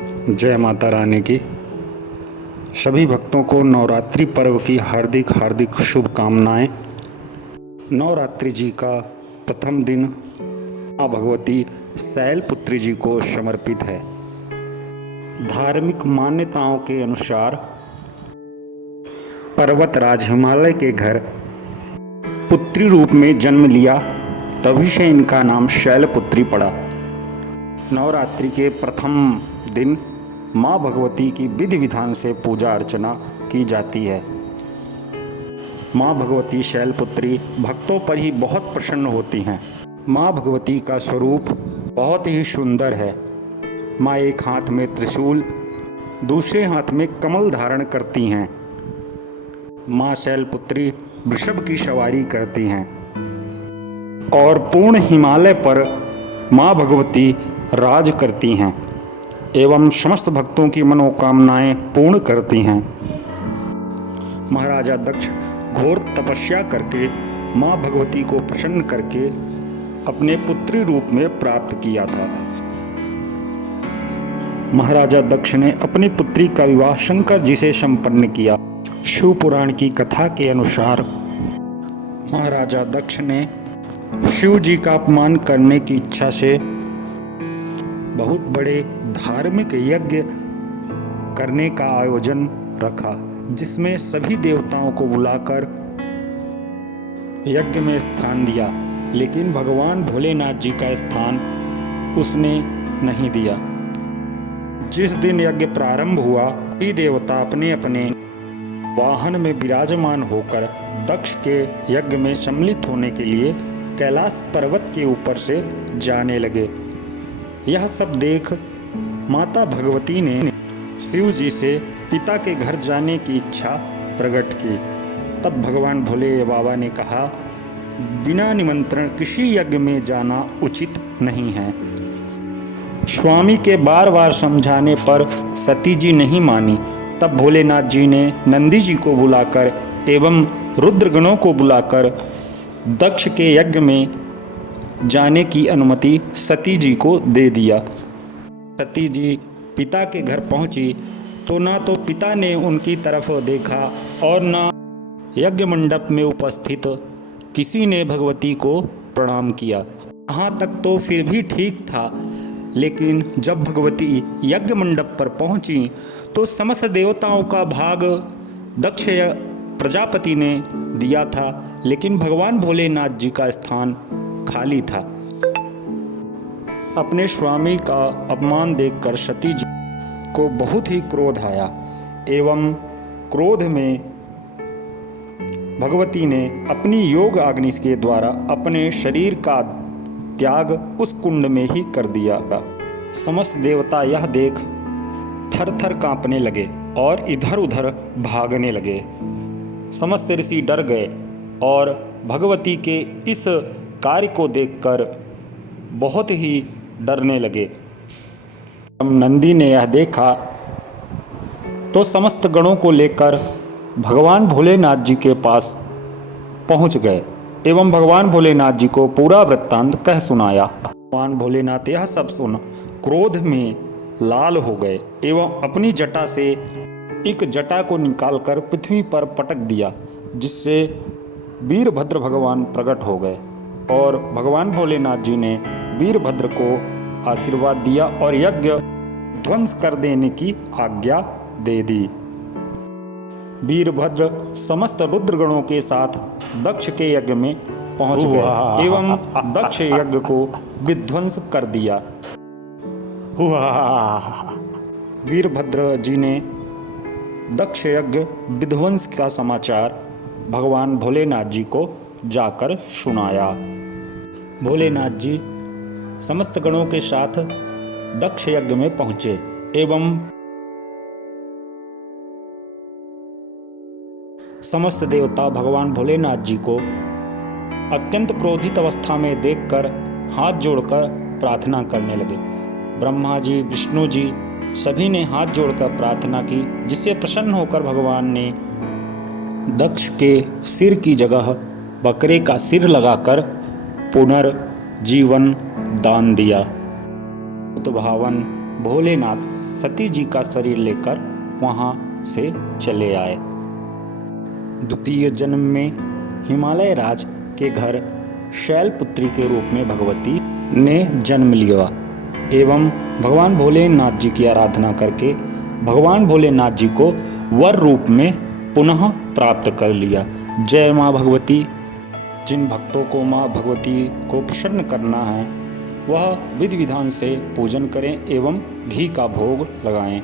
जय माता रानी की। सभी भक्तों को नवरात्रि पर्व की हार्दिक हार्दिक शुभकामनाएं। नवरात्रि जी का प्रथम दिन माँ भगवती शैलपुत्री जी को समर्पित है। धार्मिक मान्यताओं के अनुसार पर्वतराज हिमालय के घर पुत्री रूप में जन्म लिया, तभी से इनका नाम शैलपुत्री पड़ा। नवरात्रि के प्रथम दिन माँ भगवती की विधि विधान से पूजा अर्चना की जाती है। माँ भगवती शैलपुत्री भक्तों पर ही बहुत प्रसन्न होती हैं। माँ भगवती का स्वरूप बहुत ही सुंदर है। माँ एक हाथ में त्रिशूल, दूसरे हाथ में कमल धारण करती हैं। माँ शैलपुत्री वृषभ की सवारी करती हैं और पूर्ण हिमालय पर माँ भगवती राज करती हैं एवं समस्त भक्तों की मनोकामनाएं पूर्ण करती हैं। महाराजा दक्ष घोर तपस्या करके माँ भगवती को प्रसन्न करके अपने पुत्री रूप में प्राप्त किया था। महाराजा दक्ष ने अपनी पुत्री का विवाह शंकर जी से संपन्न किया। शिव पुराण की कथा के अनुसार महाराजा दक्ष ने शिव जी का अपमान करने की इच्छा से बहुत बड़े धार्मिक यज्ञ करने का आयोजन रखा, जिसमें सभी देवताओं को बुलाकर यज्ञ में स्थान दिया, लेकिन भगवान भोलेनाथ जी का स्थान उसने नहीं दिया। जिस दिन यज्ञ प्रारंभ हुआ, सभी देवता अपने अपने वाहन में विराजमान होकर दक्ष के यज्ञ में सम्मिलित होने के लिए कैलाश पर्वत के ऊपर से जाने लगे। यह सब देख माता भगवती ने शिव जी से पिता के घर जाने की इच्छा प्रकट की। तब भगवान भोले बाबा ने कहा, बिना निमंत्रण किसी यज्ञ में जाना उचित नहीं है। स्वामी के बार बार समझाने पर सती जी नहीं मानी। तब भोलेनाथ जी ने नंदी जी को बुलाकर एवं रुद्रगणों को बुलाकर दक्ष के यज्ञ में जाने की अनुमति सती जी को दे दिया। सती जी पिता के घर पहुंची तो ना तो पिता ने उनकी तरफ देखा और ना यज्ञ मंडप में उपस्थित किसी ने भगवती को प्रणाम किया। यहाँ तक तो फिर भी ठीक था, लेकिन जब भगवती यज्ञ मंडप पर पहुंची तो समस्त देवताओं का भाग दक्ष प्रजापति ने दिया था, लेकिन भगवान भोलेनाथ जी का स्थान खाली था। अपने स्वामी का अपमान देखकर सती जी को बहुत ही क्रोध आया एवं क्रोध में भगवती ने अपनी योग अग्नि के द्वारा अपने शरीर का त्याग उस कुंड में ही कर दिया। समस्त देवता यह देख थर थर कांपने लगे और इधर उधर भागने लगे। समस्त ऋषि डर गए और भगवती के इस कार्य को देखकर बहुत ही डरने लगे। जब नंदी ने यह देखा तो समस्त गणों को लेकर भगवान भोलेनाथ जी के पास पहुंच गए एवं भगवान भोलेनाथ जी को पूरा वृत्तांत कह सुनाया। भगवान भोलेनाथ यह सब सुन क्रोध में लाल हो गए एवं अपनी जटा से एक जटा को निकालकर पृथ्वी पर पटक दिया, जिससे वीरभद्र भगवान प्रकट हो गए और भगवान भोलेनाथ जी ने वीरभद्र को आशीर्वाद दिया और यज्ञ ध्वंस कर देने की आज्ञा दे दी। वीरभद्र समस्त रुद्रगणों के साथ दक्ष के यज्ञ में पहुंच गए एवं दक्ष यज्ञ को विध्वंस कर दिया। वीरभद्र जी ने दक्ष यज्ञ विध्वंस का समाचार भगवान भोलेनाथ जी को जाकर सुनाया। भोलेनाथ जी समस्त गणों के साथ दक्ष यज्ञ में पहुंचे एवं समस्त देवता भगवान भोलेनाथ जी को अत्यंत क्रोधित अवस्था में देखकर हाथ जोड़कर प्रार्थना करने लगे। ब्रह्मा जी, विष्णु जी सभी ने हाथ जोड़कर प्रार्थना की, जिससे प्रसन्न होकर भगवान ने दक्ष के सिर की जगह बकरे का सिर लगाकर पुनर्जीवन दान दिया। भावन भोलेनाथ सती जी का शरीर लेकर वहाँ से चले आए। द्वितीय जन्म में हिमालय राज के घर शैलपुत्री के रूप में भगवती ने जन्म लिया एवं भगवान भोलेनाथ जी की आराधना करके भगवान भोलेनाथ जी को वर रूप में पुनः प्राप्त कर लिया। जय माँ भगवती। जिन भक्तों को माँ भगवती को प्रसन्न करना है वह विधि विधान से पूजन करें एवं घी का भोग लगाएं।